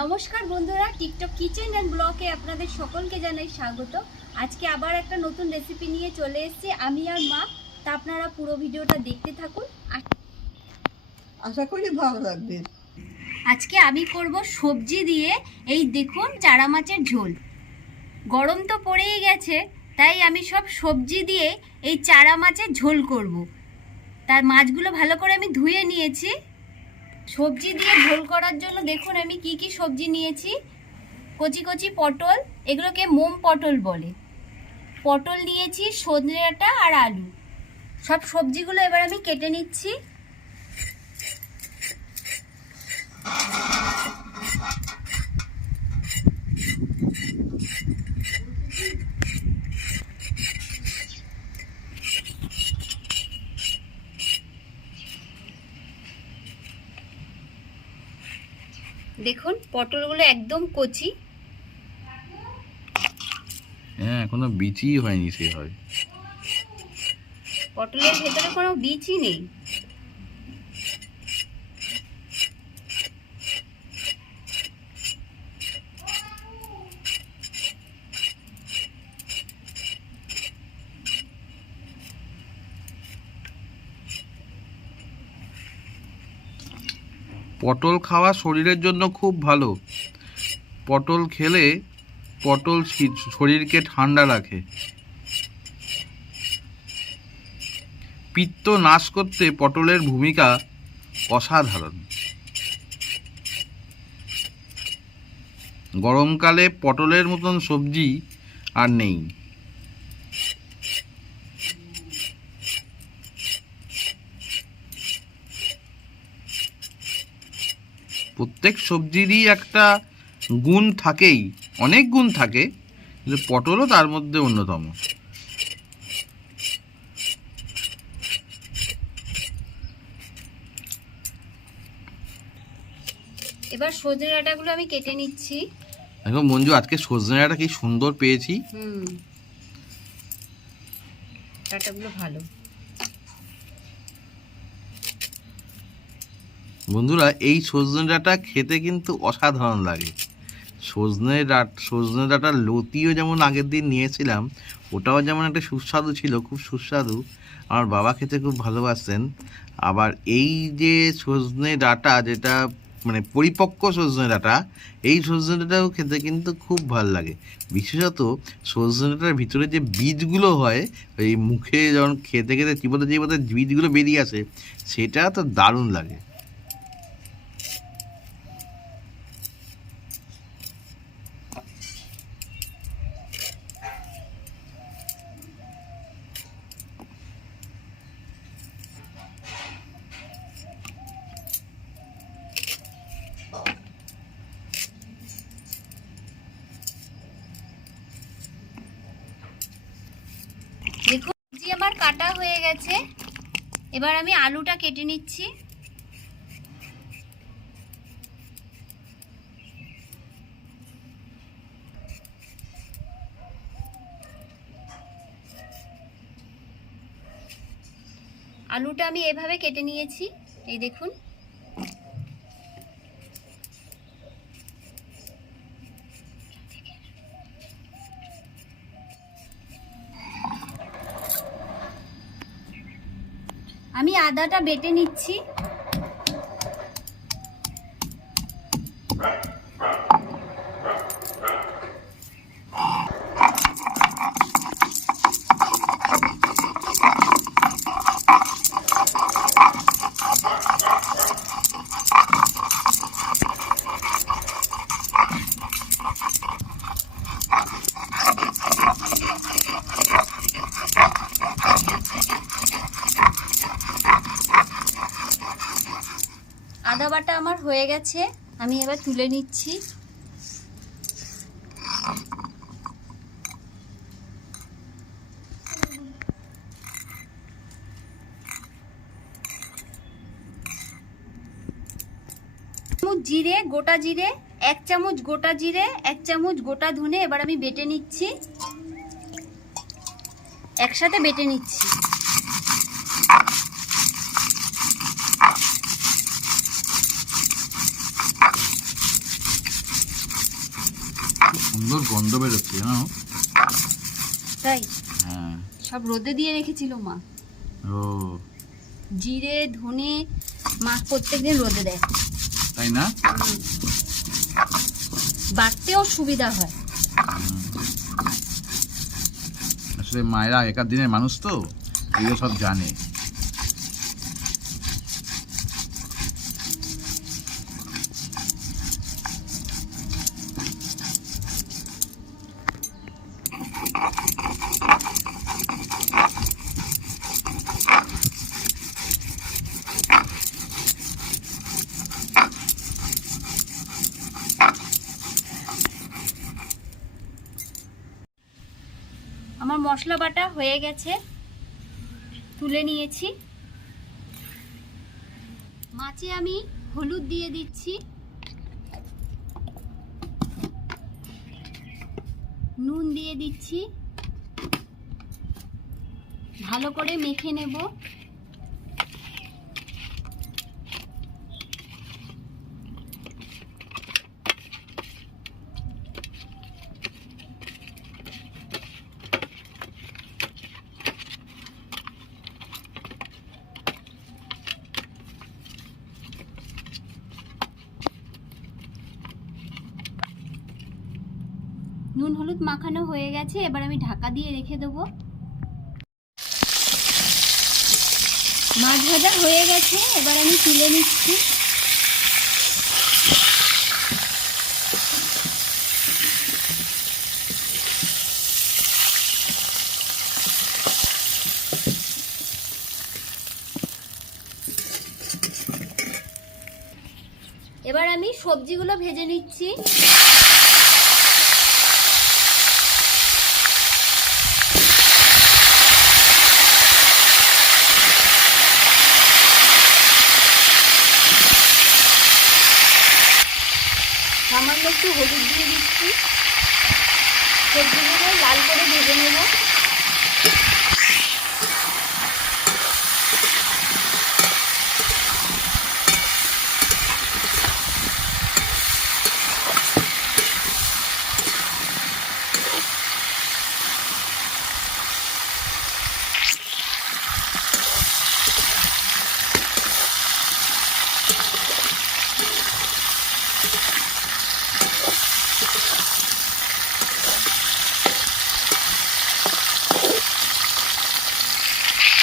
নমস্কার বন্ধুরা TikTok kitchen and ব্লকে আপনাদের সকলকে জানাই স্বাগত। আজকে আবার একটা নতুন রেসিপি নিয়ে চলে এসেছি। আমি আর মা তা আপনারা পুরো ভিডিওটা দেখতে থাকুন। আশা করি ভালো লাগবে। আজকে আমি করব সবজি দিয়ে এই দেখুন চারা মাছের ঝোল। গরম তো পড়েই গেছে তাই আমি সব সবজি দিয়ে এই চারা মাছের ঝোল করব। তার মাছগুলো ভালো করে আমি ধুয়ে নিয়েছি। সবজি দিয়ে ঝোল করার জন্য দেখুন আমি কি কি সবজি নিয়েছি। কচি কচি পটল, এগুলোকে মোম পটল বলে। পটল নিয়েছি, সজনে ডাঁটা আর আলু। সব সবজিগুলো এবার আমি কেটে নিচ্ছি। দেখুন পটলগুলো একদম কচি। হ্যাঁ এখনও বিচি হয়নি সেই হয় পটলের ভেতরে কোনো বীজই নেই। পটল খাওয়া শরীরের জন্য খুব ভালো। পটল খেলে পটল শরীরকে ঠান্ডা রাখে। পিত্ত নাশ করতে পটলের ভূমিকা অসাধারণ। গরমকালে পটলের মতন সবজি আর নেই। প্রত্যেক সবজিরই একটা গুণ থাকেই অনেক গুণ থাকে কিন্তু পটলও তার মধ্যে অন্যতম। এবার সজনে ডাঁটাগুলো আমি কেটে নিচ্ছি। দেখো মঞ্জু আজকে সজনেটা কি সুন্দর পেয়েছি। হুম। ডাঁটাগুলো ভালো। বন্ধুরা, এই সজনে ডাঁটা খেতে কিন্তু অসাধারণ লাগে। সজনে ডাট, সজনে ডাঁটার লতিও যেমন আগের দিন নিয়েছিলাম, ওটাও যেমন একটা সুস্বাদু ছিল, খুব সুস্বাদু। আমার বাবা খেতে খুব ভালোবাসতেন। আবার এই যে সজনে ডাঁটা, যেটা মানে পরিপক্ক সজনে ডাঁটা, এই সজনে ডাঁটাও খেতে কিন্তু খুব ভালো লাগে। বিশেষত সজনে ডাঁটার ভিতরে যে বীজগুলো হয়, এই মুখে যখন খেতে খেতে চিবোতে চিবোতে বীজগুলো বেরিয়ে আসে, সেটা তো দারুণ লাগে দেখুন সবজি আমার কাটা হয়ে গেছে। এবার আমি আলুটা কেটে নিচ্ছি। আলুটা আমি এভাবে কেটে নিয়েছি। এই দেখুন। আদাটা বেটে নিচ্ছি। আদা বাটা আমার হয়ে গেছে। আমি এবার তুলে নিচ্ছি। জিরে, গোটা জিরে, এক চামচ গোটা জিরে, এক চামচ গোটা ধনে এবার আমি বেটে নিচ্ছি। একসাথে বেটে নিচ্ছি। তাই? হ্যাঁ। সব রোদে দিয়ে রেখেছিল মা। ও জিরে ধনে মা প্রত্যেকদিন রোদে দেয়। তাই না? বাড়তেও সুবিধা হয়। আসলে মায়েরা একার দিনের মানুষ তো এগুলো সব জানে। আমার মশলা বাটা হয়ে গেছে। তুলে নিয়েছি। মাছে আমি হলুদ দিয়ে দিচ্ছি। নুন দিয়ে দিচ্ছি। ভালো করে মেখে নেব। নুন হলুদ মাখানো হয়ে গেছে, এবার আমি ঢাকা দিয়ে রেখে দেবো। মাছ ভাজা হয়ে গেছে, এবার আমি তুলে নিচ্ছি। এবার আমি সবজিগুলো ভেজে নিচ্ছি। সামান্য একটু হলুদ দিয়ে দিচ্ছি। সবজিগুলো লাল করে ভেজে নেব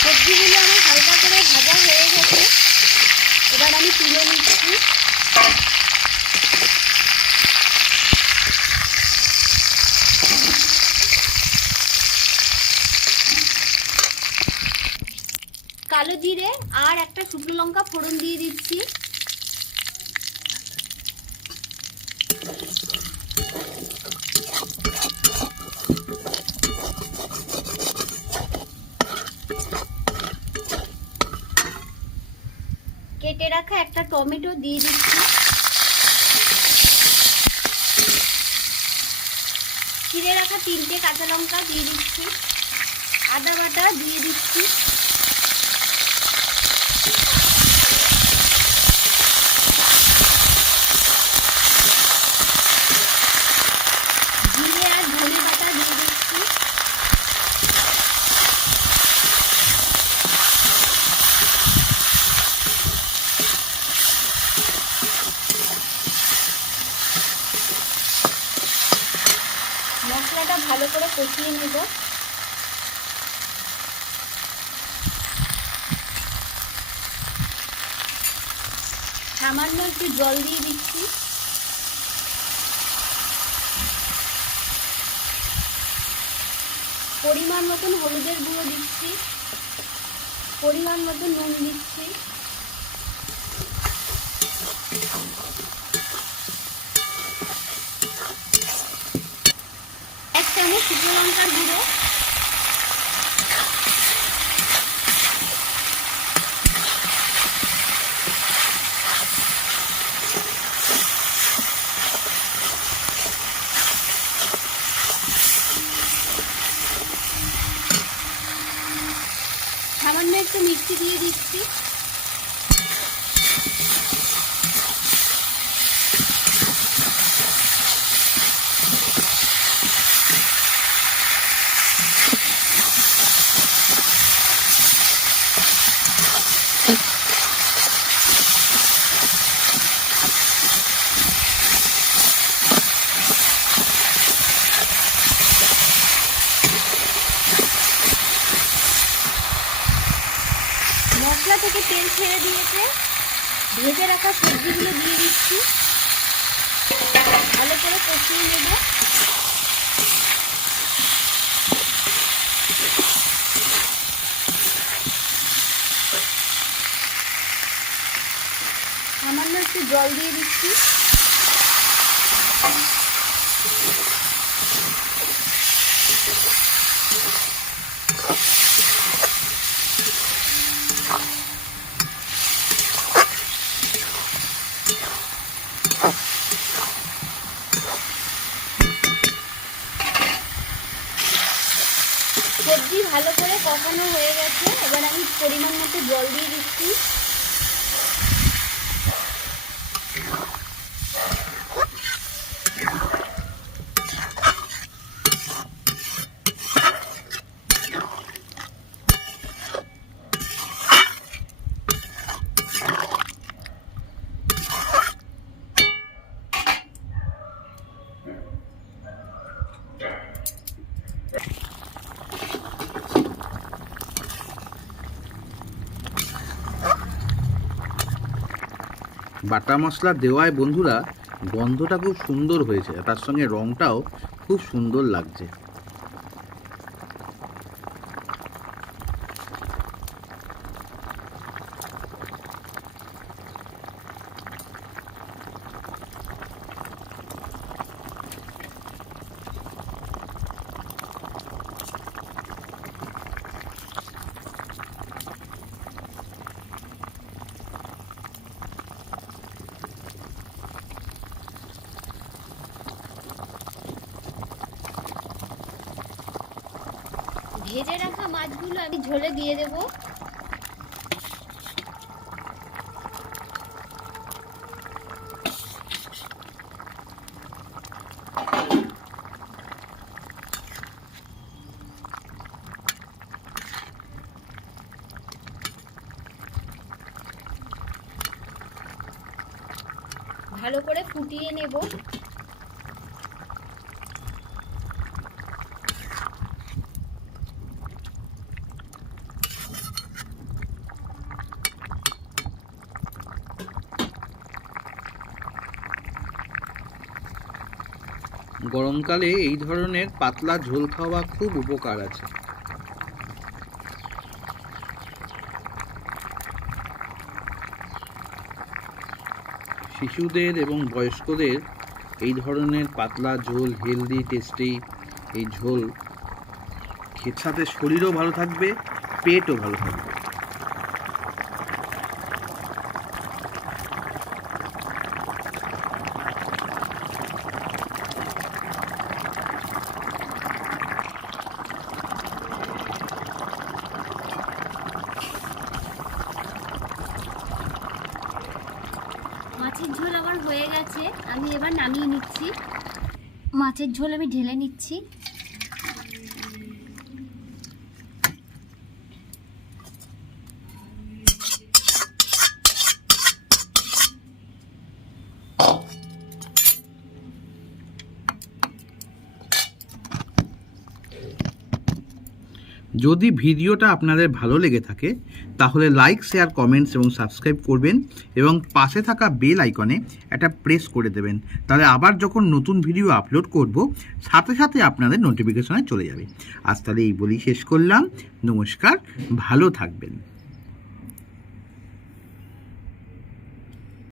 সবজিগুলো আমার হালকা করে ভাজা হয়ে গেছে এবার আমি তুলে নিচ্ছি কালো জিরে আর একটা শুকনো লঙ্কা ফোড়ন দিয়ে দিচ্ছি। কেটে রাখা একটা টমেটো দিয়ে দিচ্ছি। চিড়ে রাখা তিনটে কাঁচা লঙ্কা দিয়ে দিচ্ছি। আদা বাটা দিয়ে দিচ্ছি জিরে আর ধনে বাটা দিয়ে দিচ্ছি মশলাটা ভালো করে কষিয়ে নেব। সামান্য একটু জল দিয়ে দিচ্ছি। পরিমাণ মতন হলুদের গুঁড়ো দিচ্ছি। পরিমাণ মতন নুন দিচ্ছি এক চামচ শুকনো লঙ্কার গুঁড়ো সামান্য একটু মিষ্টি দিয়ে দিচ্ছি মশলা থেকে তেল ছেড়ে দিয়েছে। ভেজে রাখা সবজিগুলো দিয়ে দিচ্ছি। ভালো করে কষিয়ে নেব। সামান্য একটু জল দিয়ে দিচ্ছি। সবজি ভালো করে কষানো হয়ে গেছে এবার আমি পরিমাণ মতো জল দিয়ে দিচ্ছি। বাটা মশলা দেওয়ায় বন্ধুরা গন্ধটা খুব সুন্দর হয়েছে তার সঙ্গে রঙটাও খুব সুন্দর লাগছে। ভেজে রাখা মাছগুলো আমি ঝোলে দিয়ে দেব। ভালো করে ফুটিয়ে নেব। গরমকালে এই ধরনের পাতলা ঝোল খাওয়া খুব উপকার আছে। শিশুদের এবং বয়স্কদের এই ধরনের পাতলা ঝোল হেলদি টেস্টি এই ঝোল খেতে সাথে শরীরও ভালো থাকবে, পেটও ভালো থাকবে। মাছের ঝোল আমার হয়ে গেছে আমি এবার নামিয়ে নিচ্ছি। মাছের ঝোল আমি ঢেলে নিচ্ছি। যদি ভিডিওটা আপনাদের ভালো লেগে থাকে, তাহলে লাইক শেয়ার কমেন্টস এবং সাবস্ক্রাইব করবেন এবং পাশে থাকা বেল আইকনে একটা প্রেস করে দেবেন। তাহলে আবার যখন নতুন ভিডিও আপলোড করব, সাথে সাথে আপনাদের নোটিফিকেশনে চলে যাবে। আজ তাহলে এই বলি শেষ করলাম। নমস্কার, ভালো থাকবেন।